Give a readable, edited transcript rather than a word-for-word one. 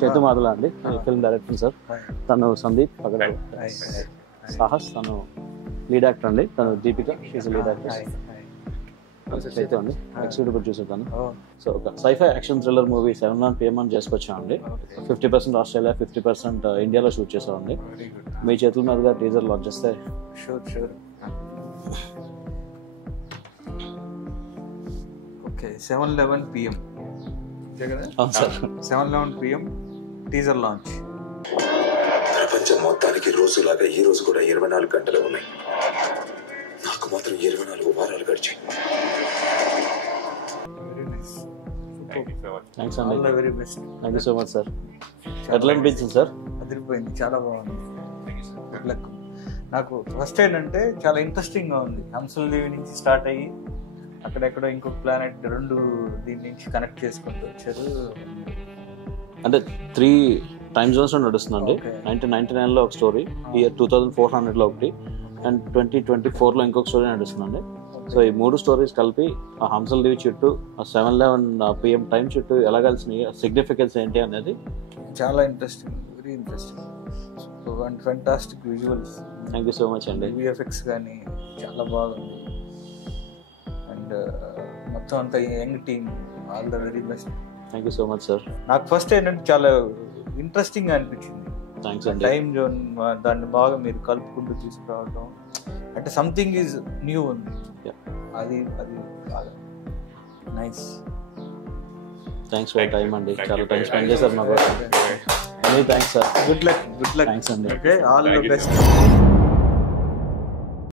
చేతు మాధుల అండి, film director sir. తను సందీప్ పగడాల, సాహస్ తను లీడ్ యాక్టర్ అండి, తను Deepika she lead actor. Chaitu అండి ఎగ్జిక్యూటివ్ ప్రొడ్యూసర్ తను. సో ఒక sci-fi action thriller movie 7 PM అని చేసుకొచ్చామండి. 50% ఆస్ట్రేలియా, 50% ఇండియాలో షూట్ చేసామండి. మీ చేతుల మీదుగా టీజర్ లాంచ్ చేస్తే. షూర్. ఓకే, 7:11 PM అవును సార్, 7:11 PM టీజర్ లాంచ్. ప్రపంచం మొత్తానికి రోజులాగా ఈ రోజు కూడా 24 గంటలు ఉన్నాయి. నాకు మాత్రం 24 వారాలు గడిచాయి. థ్యాంక్స్ అండి, all the very best. Thank you so much sir. ఎట్లా అనిపించింది సార్? అదిరిపోయింది, చాలా బాగుంది. Good luck. నాకు ఫస్ట్ ఏంటంటే చాలా ఇంట్రెస్టింగ్గా ఉంది. హంసలదేవి నుంచి స్టార్ట్ అయ్యి అక్కడెక్కడో ఇంకొక ప్లానెట్ 2 దీని నుంచి కనెక్ట్ చేసుకుంటూ వచ్చారు. అంటే 3 టైమ్ జోన్స్ లో నడుస్తుందండి. 1999లో ఒక స్టోరీ, ఇయర్ 2400లో ఒకటి, అండ్ 2024లో ఇంకొక స్టోరీ నడుస్తుందండి. సో ఈ 3 స్టోరీస్ కలిపి ఆ హంసలదేవి చుట్టూ 7:11 PM టైం చుట్టూ ఎలా కలిసినాయి, సిగ్నిఫికెన్స్ ఏంటి అనేది చాలా interesting, very interesting. And fantastic visuals. Thank you so much అండి. విఎఫ్ఎక్స్ కానీ చాలా బాగుంది. అండ్ మొత్తం అంతా young team, all the very best. Thank you so much sir. నాకు ఫస్ట్ ఏంటంటే చాలా ఇంట్రెస్టింగ్గా అనిపించింది. థ్యాంక్స్ అండి. టైం జోన్ దాన్ని బాగా మీరు కలుపుకుంటూ తీసుకురావడం, అంటే సంథింగ్ ఈజ్ న్యూ ఉంది. అది బాగా నైస్. థ్యాంక్స్ ఫర్ టైం అండి, చాలా టైం స్పెండ్ చేశారు మా కోసం. Thanks sir. Good luck. Thanks అండి. Okay, all the best.